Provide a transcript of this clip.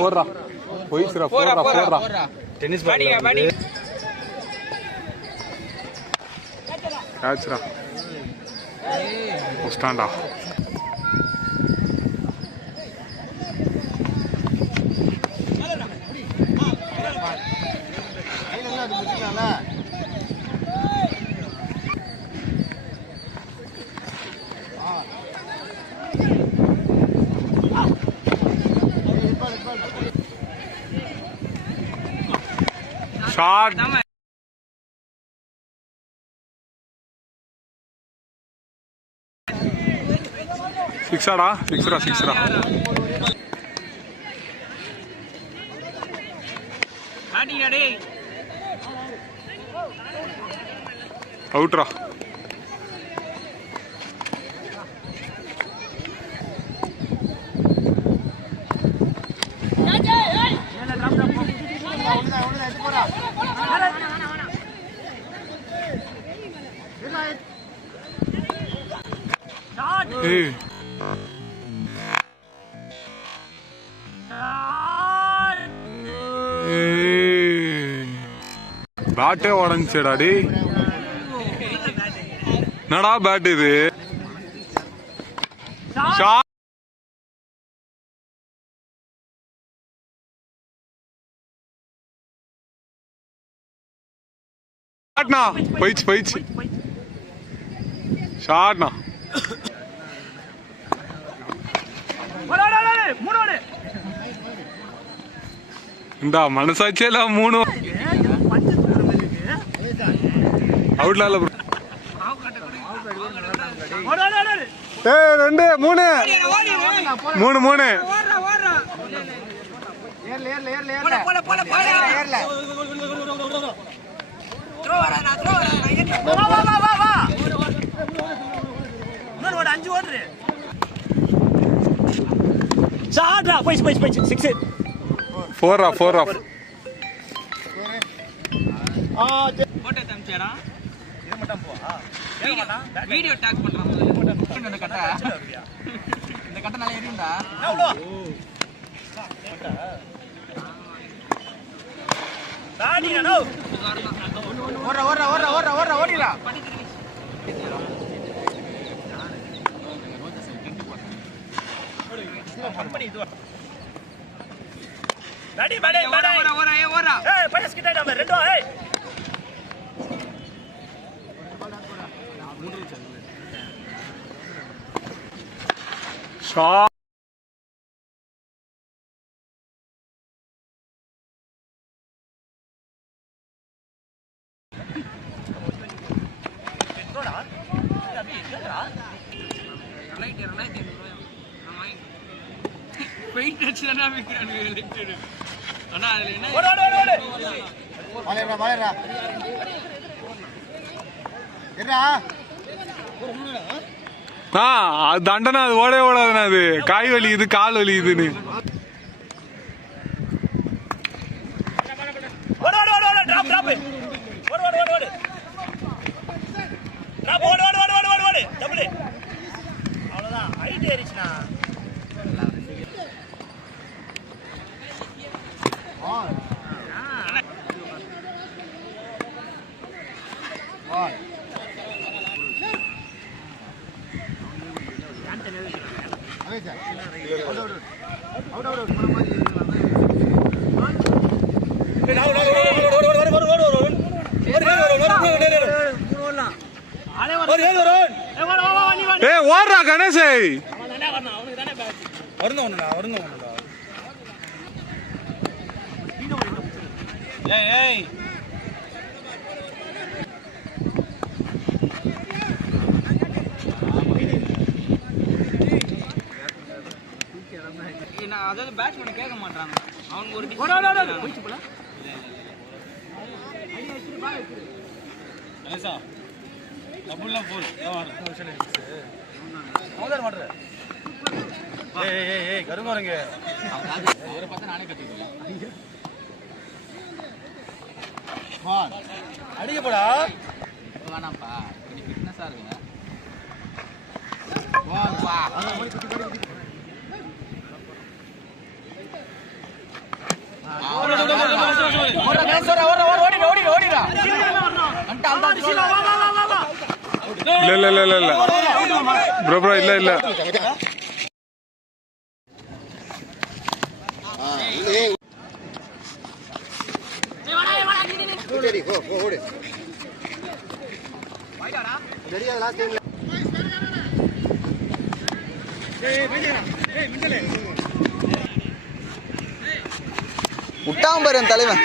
போடுறா போயிச்சுரா போடுறா டென்னிஸ் கேட்ச்ரா ஸ்டாண்டா shot sixra out ra hey பேட்டே உடஞ்சிடா டி என்னடா பேட் இது ஷாட்னா போயிச்சு ஷாட்னா இந்த மனசாட்சியில 3 அவுட்ல இல்ல ப்ரோ ஏய் 2 3 ஏர்ல த்ரோ வரா வா இன்னொரு ஓட 5 ஓடுற ஷாட்ரா போயிச்சு 6 4 போட்டே தம்ச்சேடா இது மட்டும் போ வீடியோ டாக் பண்றான் இந்த கட்ட நல்லா ஏறிண்டா அவ்ளோ தாடிடா நோ ஓடுடா கம்பெனி இது டாடி படே ஓரா ஏய் படஸ் கிட்ட டா ரெண்டோ ஏய் ஷாட் பெட்ரோடா அபி என்னடா ரைட் பெயிண்ட் அடிச்சனா விக்கிறான் எலக்ட்ரிக் அண்ணா அதுல என்ன ஓடு வாலேடா என்னடா அது தண்டனை அது ஓடாதுண்ணா அது காய் வலி இது கால் வலி இதுன்னு ஓடுறா கணேஷ் அதாவது பேட்ஸ்மேன் கேட்க மாட்டாங்க அவங்க ஒரு டபுள்லாம் போல் கருங்க வரங்க ஒரு பக்கம் நானே கற்றுக்கலாம் அடிக்க போடா வேணாம்ப்பா கொஞ்சம் ஃபிட்னஸாக இருக்குங்க இல்ல ப்ரோ இல்ல விட்டாம பாரு என் தலைவன்.